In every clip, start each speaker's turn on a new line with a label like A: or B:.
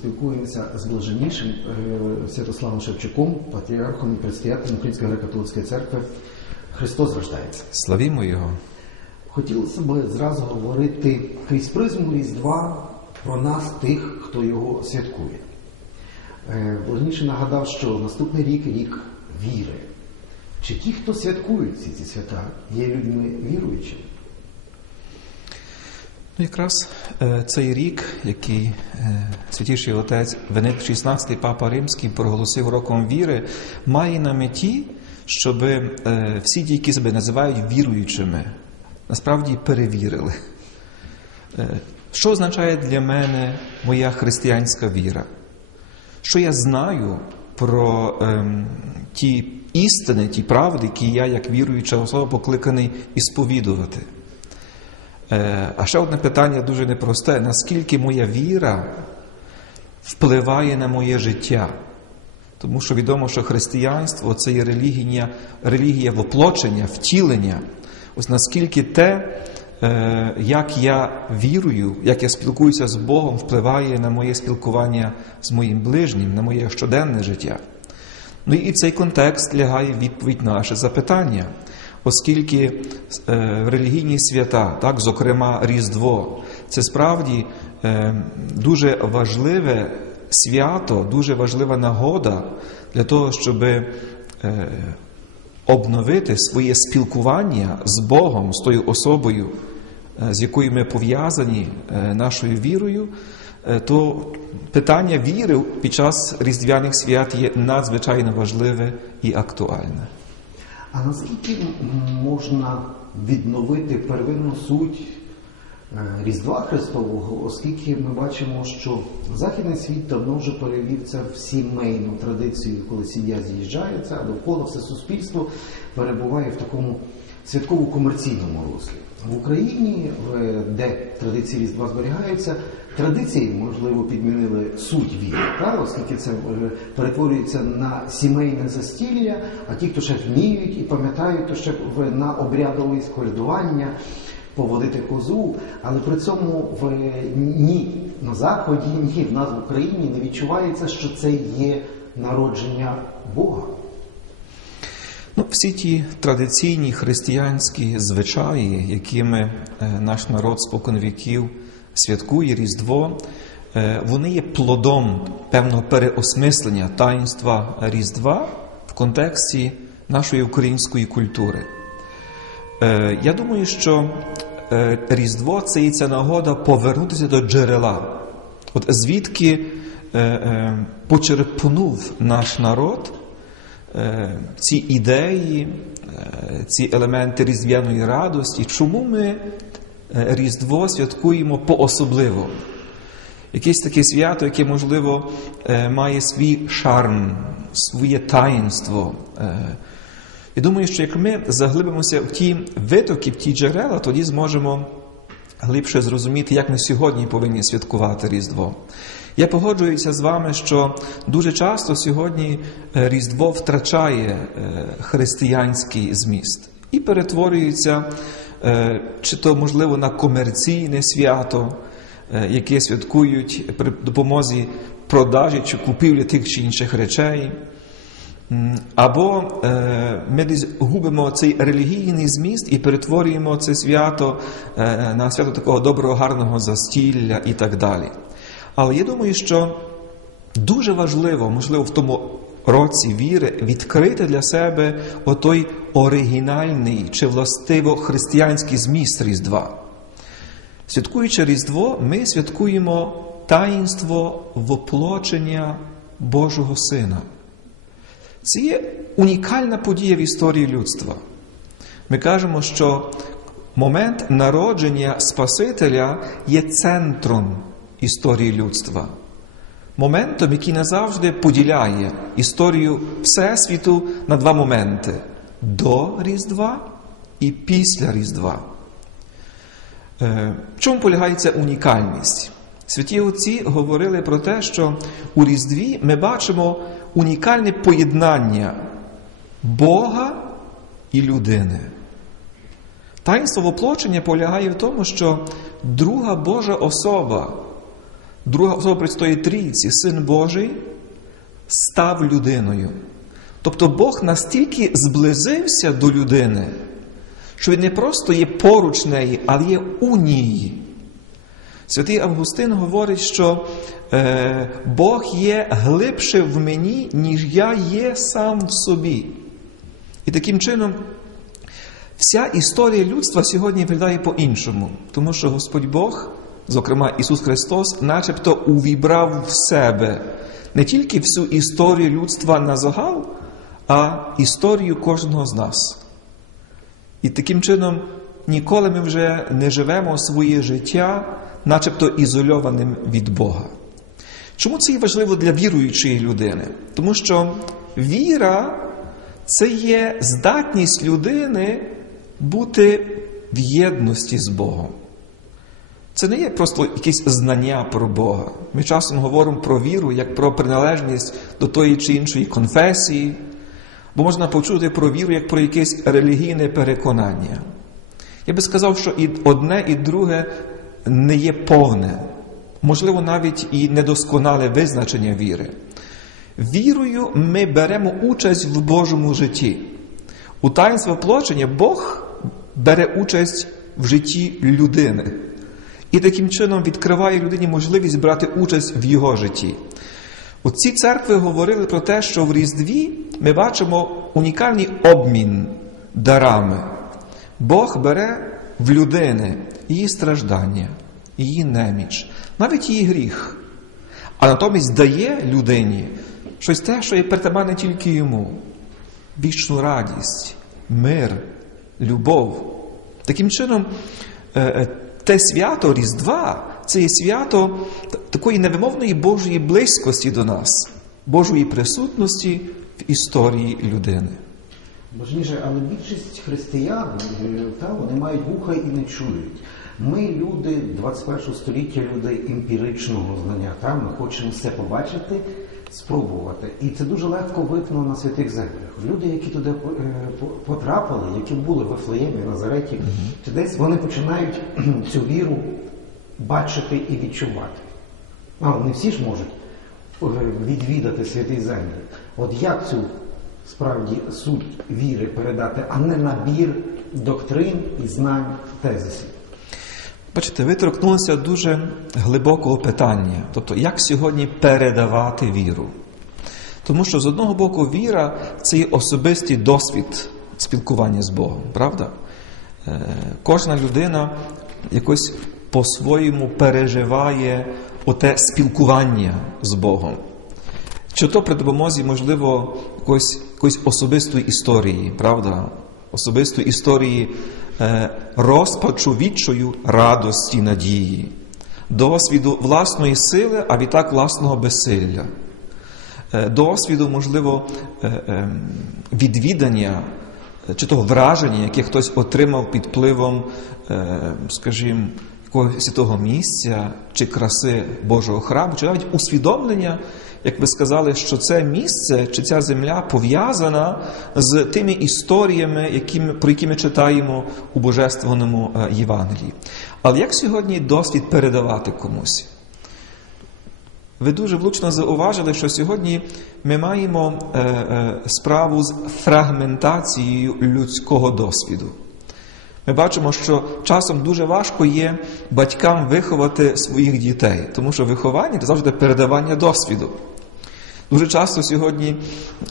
A: поспілкуємося з блаженнішим е, Святославом Шевчуком, патріархом і предстоятелем Української греко-католицької церкви. Христос рождається.
B: Славімо Його.
A: Хотілося б зразу говорити крізь призму Різдва про нас, тих, хто його святкує. Е, Блаженніший нагадав, що наступний рік рік віри. Чи ті, хто святкують ці, ці свята, є людьми віруючими?
B: Якраз е, цей рік, який е, святіший отець Венедикт XVI Папа Римський проголосив роком віри, має на меті, щоб е, всі ті, які себе називають віруючими, насправді перевірили. Що означає для мене моя християнська віра? Що я знаю про ем, ті істини, ті правди, які я, як віруюча особа, покликаний? Е, А ще одне питання дуже непросте: наскільки моя віра впливає на моє життя? Тому що відомо, що християнство це є релігія, релігія воплочення, втілення. Ось наскільки те, е, як я вірую, як я спілкуюся з Богом, впливає на моє спілкування з моїм ближнім, на моє щоденне життя. Ну і в цей контекст лягає відповідь на наше запитання, оскільки е, релігійні свята, так, зокрема Різдво, це справді е, дуже важливе свято, дуже важлива нагода для того, щоб е, обновити своє спілкування з Богом, з тою особою, з якою ми пов'язані нашою вірою, то питання віри під час різдвяних свят є надзвичайно важливе і актуальне.
A: А наскільки можна відновити первинну суть е, Різдва Христового, оскільки ми бачимо, що Західний світ давно вже перевів це в сімейну традицію, коли сім'я з'їжджається, а довкола все суспільство перебуває в такому святково-комерційному руслі. В Україні, де традиції Різдва зберігаються, традиції, можливо, підмінили суть віри, так? оскільки це е, перетворюється на сімейне застілля, а ті, хто ще вміють і пам'ятають, то ще на обрядове сколядування, поводити козу, але при цьому в ні на Заході, ні в нас в Україні не відчувається, що це є народження Бога.
B: Ну, всі ті традиційні християнські звичаї, якими е, наш народ споконвіків святкує Різдво, е, вони є плодом певного переосмислення таїнства Різдва в контексті нашої української культури. Е, Я думаю, що Різдво це і ця нагода повернутися до джерела, от звідки почерпнув наш народ ці ідеї, е, ці елементи різдвяної радості, чому ми е, Різдво святкуємо по-особливо? Якесь таке свято, яке, можливо, е, має свій шарм, своє таїнство. Е, І думаю, що як ми заглибимося в ті витоки, в ті джерела, тоді зможемо глибше зрозуміти, як ми сьогодні повинні святкувати Різдво. Я погоджуюся з вами, що дуже часто сьогодні е, Різдво втрачає е, християнський зміст і перетворюється е, чи то, можливо, на комерційне свято, яке святкують при допомозі продажі чи купівлі тих чи інших речей. Або ми десь губимо цей релігійний зміст і перетворюємо це свято на свято такого доброго, гарного застілля і так далі. Але я думаю, що дуже важливо, можливо, в тому році віри відкрити для себе отой оригінальний чи властиво християнський зміст Різдва. Святкуючи Різдво, ми святкуємо таїнство воплочення Божого Сина. Це є унікальна подія в історії людства. Ми кажемо, що момент народження Спасителя є центром історії людства, моментом, який назавжди поділяє історію Всесвіту на два моменти до Різдва і після Різдва. Е, В чому полягає ця унікальність? Святі отці говорили про те, що у Різдві ми бачимо унікальне поєднання Бога і людини. Таїнство воплочення полягає в тому, що друга Божа особа Друга особа Престої Трійці, Син Божий, став людиною. Тобто Бог настільки зблизився до людини, що він не просто є поруч неї, але є у ній. Святий Августин говорить, що е, Бог є глибше в мені, ніж я є сам в собі. І таким чином, вся історія людства сьогодні виглядає по-іншому, тому що Господь Бог, зокрема Ісус Христос, начебто увібрав в себе не тільки всю історію людства на загал, а історію кожного з нас. І таким чином ніколи ми вже не живемо своє життя, начебто ізольованим від Бога. Чому це є важливо для віруючої людини? Тому що віра це є здатність людини бути в єдності з Богом. Це не є просто якесь знання про Бога. Ми часом говоримо про віру як про приналежність до тої чи іншої конфесії, бо можна почути про віру як про якесь релігійне переконання. Я би сказав, що і одне, і друге не є повне, можливо, навіть і недосконале визначення віри. Вірою ми беремо участь в Божому житті. У таїнстві воплочення Бог бере участь в житті людини і таким чином відкриває людині можливість брати участь в його житті. У ці церкви говорили про те, що в Різдві ми бачимо унікальний обмін дарами. Бог бере в людини її страждання, її неміч, навіть її гріх, а натомість дає людині щось те, що є притаманне тільки йому: вічну радість, мир, любов. Таким чином, те свято Різдва це є свято такої невимовної Божої близькості до нас, Божої присутності в історії людини.
A: Можливіше, але більшість християн та, вони мають вуха і не чують. Ми, люди 21 століття, люди емпіричного знання, та, ми хочемо все побачити, спробувати. І це дуже легко видно на святих землях. Люди, які туди потрапили, які були в Вифлеємі, Назареті, чи десь вони починають цю віру бачити і відчувати. А не всі ж можуть відвідати святі землі. От як цю справді суть віри передати, а не набір доктрин і знань тезисів?
B: Бачите, ви торкнулися дуже глибокого питання, тобто, як сьогодні передавати віру. Тому що з одного боку віра це є особистий досвід спілкування з Богом, правда? Кожна людина якось по-своєму переживає оте спілкування з Богом. Чи то при допомозі, можливо, якоїсь, якоїсь особистої історії, правда? Особистої історії е, розпачу відчою радості, надії, досвіду власної сили, а відтак власного безсилля, е, досвіду, можливо, е, відвідання чи того враження, яке хтось отримав під впливом, скажімо, якогось святого місця чи краси Божого храму, чи навіть усвідомлення, як ви сказали, що це місце чи ця земля пов'язана з тими історіями, якими, про які ми читаємо у Божественному Євангелії. Але як сьогодні досвід передавати комусь? Ви дуже влучно зауважили, що сьогодні ми маємо е, е, справу з фрагментацією людського досвіду. Ми бачимо, що часом дуже важко є батькам виховати своїх дітей, тому що виховання це завжди передавання досвіду. Дуже часто сьогодні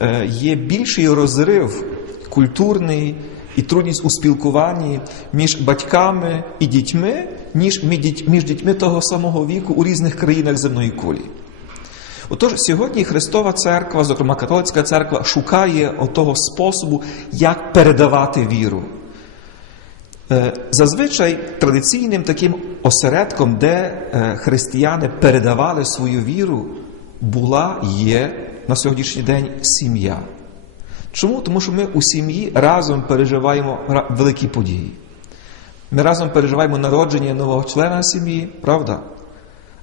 B: е, є більший розрив культурний і трудність у спілкуванні між батьками і дітьми, ніж між дітьми того самого віку у різних країнах земної кулі. Отож, сьогодні Христова Церква, зокрема католицька церква, шукає того способу, як передавати віру. Зазвичай традиційним таким осередком, де християни передавали свою віру, була є на сьогоднішній день сім'я. Чому? Тому що ми у сім'ї разом переживаємо великі події. Ми разом переживаємо народження нового члена сім'ї, правда?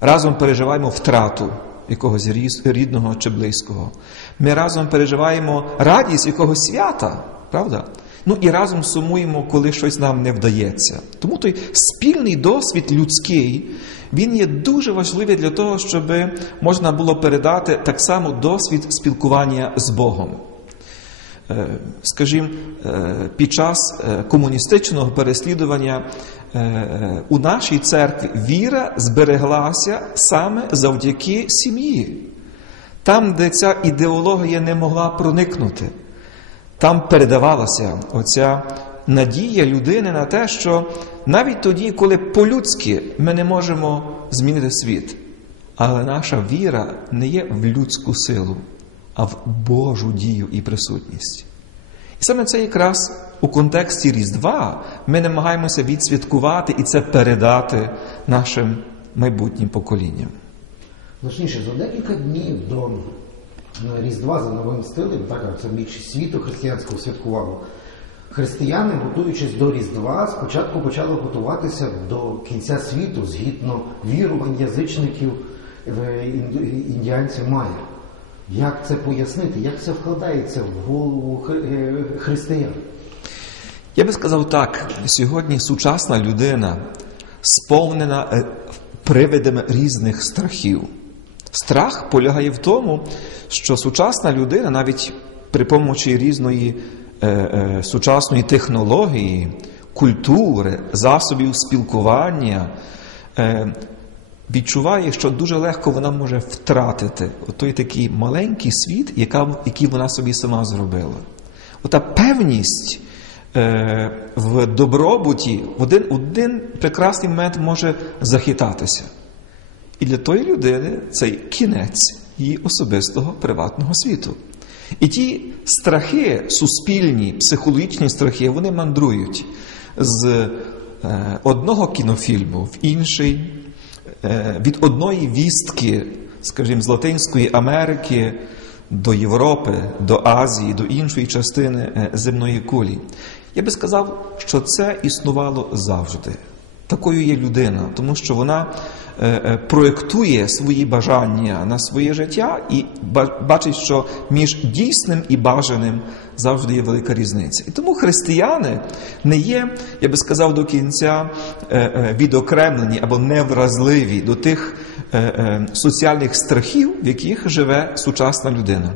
B: Разом переживаємо втрату якогось рідного чи близького. Ми разом переживаємо радість якогось свята, правда? Ну і разом сумуємо, коли щось нам не вдається. Тому той спільний досвід людський, він є дуже важливий для того, щоб можна було передати так само досвід спілкування з Богом. Е, Скажімо, е, під час е, комуністичного переслідування у нашій церкві віра збереглася саме завдяки сім'ї. Там, де ця ідеологія не могла проникнути, там передавалася оця надія людини на те, що навіть тоді, коли по-людськи ми не можемо змінити світ, але наша віра не є в людську силу, а в Божу дію і присутність. І саме це якраз у контексті Різдва ми намагаємося відсвяткувати і це передати нашим майбутнім поколінням.
A: Точніше, за декілька днів до Різдва за новим стилем, так це більшість світу християнського святкувало. Християни, готуючись до Різдва, спочатку почали готуватися до кінця світу згідно вірувань язичників е, індіанців Майя. Як це пояснити? Як це вкладається в голову е, християн?
B: Я би сказав так: сьогодні сучасна людина сповнена е, привидами різних страхів. Страх полягає в тому, що сучасна людина навіть при помочі різної е, е, сучасної технології, культури, засобів спілкування. Е, Відчуває, що дуже легко вона може втратити той такий маленький світ, яка, який вона собі сама зробила. Ота певність е, в добробуті в один, один прекрасний момент може захитатися. І для тої людини цей кінець її особистого приватного світу. І ті страхи, суспільні, психологічні страхи, вони мандрують з е, одного кінофільму в інший, е, від одної вістки, скажімо, з Латинської Америки до Європи, до Азії, до іншої частини е, земної кулі. Я би сказав, що це існувало завжди. Такою є людина, тому що вона е, е, проєктує свої бажання на своє життя і бачить, що між дійсним і бажаним завжди є велика різниця. І тому християни не є, я би сказав, до кінця е, відокремлені або невразливі до тих соціальних страхів, в яких живе сучасна людина.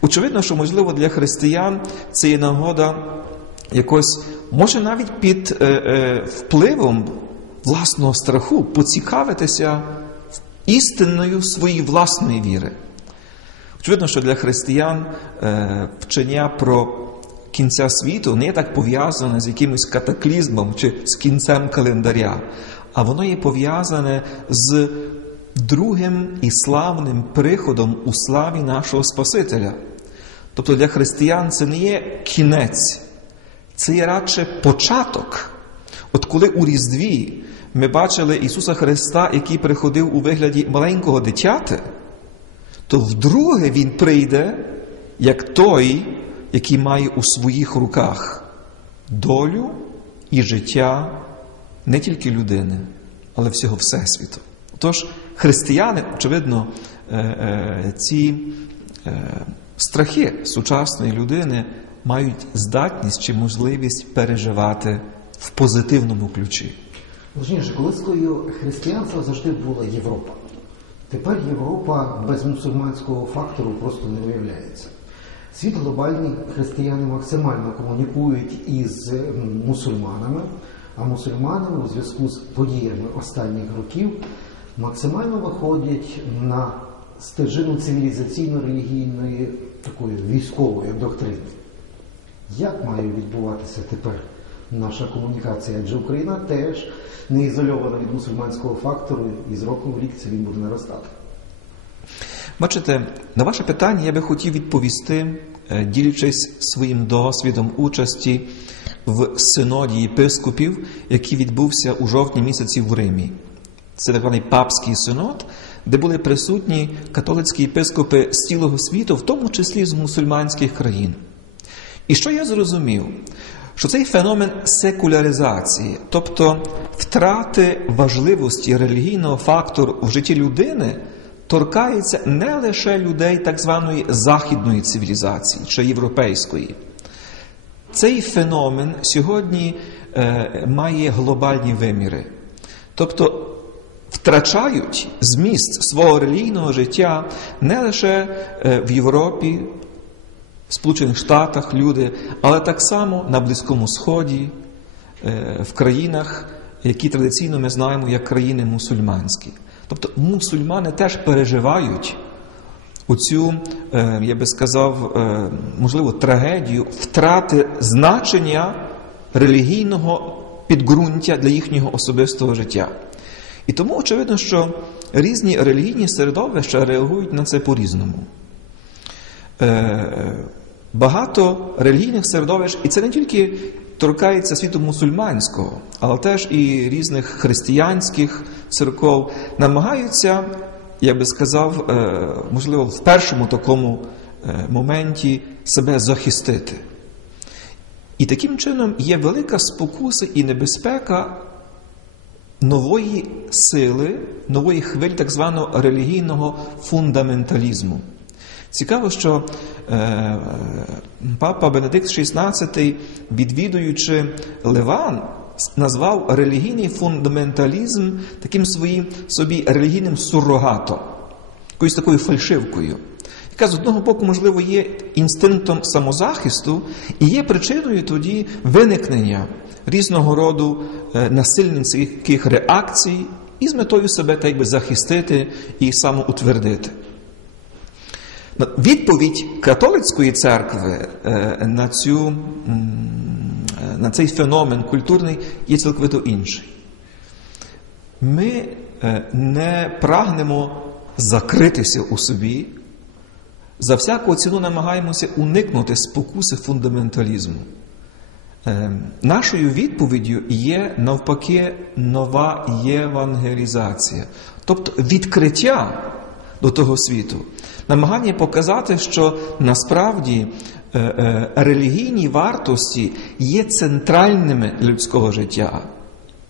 B: Очевидно, що можливо для християн це є нагода якось, може навіть під впливом власного страху поцікавитися істинною своєї власної віри. Очевидно, що для християн е, вчення про кінця світу не є так пов'язане з якимось катаклізмом чи з кінцем календаря, а воно є пов'язане з другим і славним приходом у славі нашого Спасителя. Тобто для християн це не є кінець, це є радше початок. От коли у Різдві ми бачили Ісуса Христа, який приходив у вигляді маленького дитяти, то вдруге Він прийде як той, який має у своїх руках долю і життя не тільки людини, але всього Всесвіту. Тож християни, очевидно, е, е, ці е, страхи сучасної людини мають здатність чи можливість переживати в позитивному ключі.
A: Точніше, колискою християнства завжди була Європа. Тепер Європа без мусульманського фактору просто не виявляється. Світ глобальний християни максимально комунікують із мусульманами, а мусульмани у зв'язку з подіями останніх років максимально виходять на стежину цивілізаційно-релігійної такої військової доктрини. Як має відбуватися тепер наша комунікація? Адже Україна теж не ізольована від мусульманського фактору, і з року в рік це він буде наростати.
B: Бачите, на ваше питання я би хотів відповісти, е, ділячись своїм досвідом участі в синоді єпископів, який відбувся у жовтні місяці в Римі. Це так званий папський синод, де були присутні католицькі єпископи з цілого світу, в тому числі з мусульманських країн. І що я зрозумів? Що цей феномен секуляризації, тобто втрати важливості релігійного фактору в житті людини, торкається не лише людей так званої західної цивілізації чи європейської. цей феномен сьогодні е, має глобальні виміри. Тобто втрачають зміст свого релігійного життя не лише е, в Європі, Сполучених Штатах люди, але так само на Близькому Сході, е, в країнах, які традиційно ми знаємо як країни мусульманські. Тобто мусульмани теж переживають оцю, е, я би сказав, е, можливо, трагедію втрати значення релігійного підґрунтя для їхнього особистого життя. І тому очевидно, що різні релігійні середовища реагують на це по-різному. Багато релігійних середовищ, і це не тільки торкається світу мусульманського, але теж і різних християнських церков, намагаються, я би сказав, е, можливо, в першому такому е, моменті себе захистити. І таким чином є велика спокуса і небезпека нової сили, нової хвилі так званого релігійного фундаменталізму. Цікаво, що е, папа Бенедикт XVI, відвідуючи Ливан, назвав релігійний фундаменталізм таким своїм собі релігійним сурогатом, якоюсь такою фальшивкою, яка з одного боку, можливо, є інстинктом самозахисту і є причиною тоді виникнення різного роду е, насильницьких реакцій і з метою себе так би захистити і самоутвердити. Відповідь католицької церкви е, на цю, е, на цей феномен культурний є цілковито інший. Ми е, не прагнемо закритися у собі, за всяку ціну намагаємося уникнути спокуси фундаменталізму. Нашою відповіддю є навпаки нова євангелізація, тобто відкриття до того світу, намагання показати, що насправді е, е, релігійні вартості є центральними людського життя.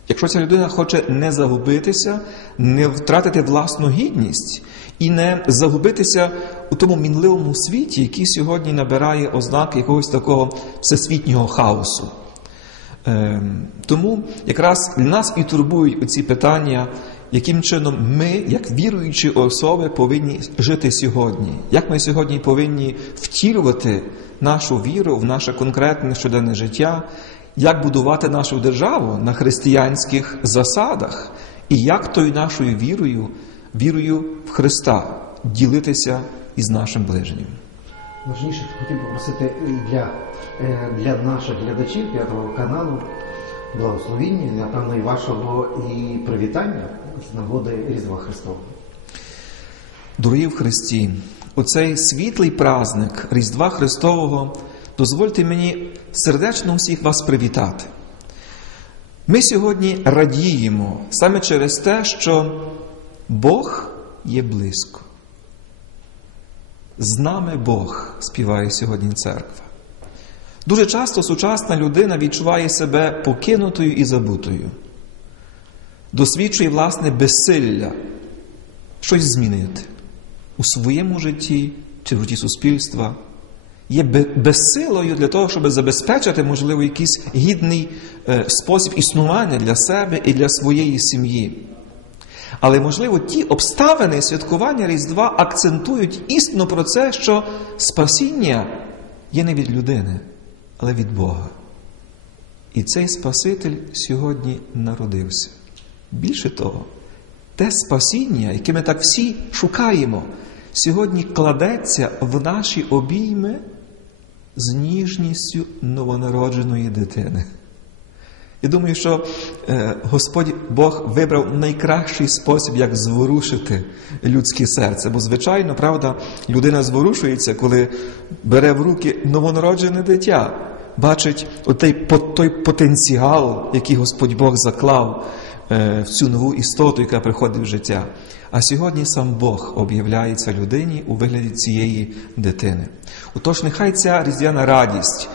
B: Якщо ця людина хоче не загубитися, не втратити власну гідність і не загубитися у тому мінливому світі, який сьогодні набирає ознаки якогось такого всесвітнього хаосу. Ем, Тому якраз нас і турбують оці питання, яким чином ми, як віруючі особи, повинні жити сьогодні, як ми сьогодні повинні втілювати нашу віру в наше конкретне щоденне життя, як будувати нашу державу на християнських засадах, і як тою нашою вірою, вірою в Христа ділитися із нашим ближнім.
A: Важніше хотів би просити для, е, для наших глядачів п'ятого каналу благословіння, напевно, і вашого і привітання з нагоди Різдва Христового.
B: Дорогі в Христі, у цей світлий праздник Різдва Христового дозвольте мені сердечно усіх вас привітати. Ми сьогодні радіємо саме через те, що Бог є близько. З нами Бог співає сьогодні церква. Дуже часто сучасна людина відчуває себе покинутою і забутою, досвідчує власне безсилля щось змінити у своєму житті чи в житті суспільства. Є безсилою для того, щоб забезпечити, можливо, якийсь гідний е, спосіб існування для себе і для своєї сім'ї. Але, можливо, ті обставини святкування Різдва акцентують істину про це, що спасіння є не від людини, але від Бога. І цей Спаситель сьогодні народився. Більше того, те спасіння, яке ми так всі шукаємо, сьогодні кладеться в наші обійми з ніжністю новонародженої дитини. Я думаю, що е, Господь Бог вибрав найкращий спосіб, як зворушити людське серце. Бо, звичайно, правда, людина зворушується, коли бере в руки новонароджене дитя, бачить той, той потенціал, який Господь Бог заклав е, в цю нову істоту, яка приходить в життя. А сьогодні сам Бог об'являється людині у вигляді цієї дитини. Отож, нехай ця різдвяна радість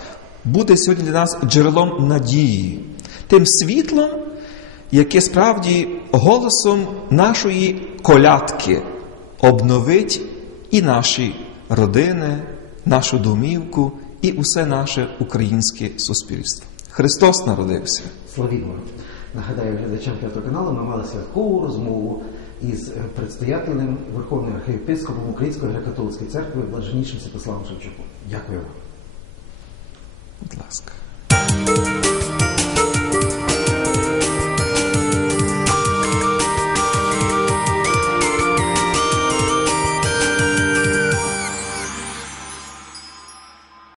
B: буде сьогодні для нас джерелом надії тим світлом, яке справді голосом нашої колядки обновить і наші родини, нашу домівку і усе наше українське суспільство. Христос народився.
A: Славімо. Нагадаю глядачам п'ятого каналу, ми мали святкову розмову із предстоятелем Верховним архієпископом Української греко-католицької церкви Блаженнішим Святославом Шевчуком. Дякую вам.
B: Будь ласка.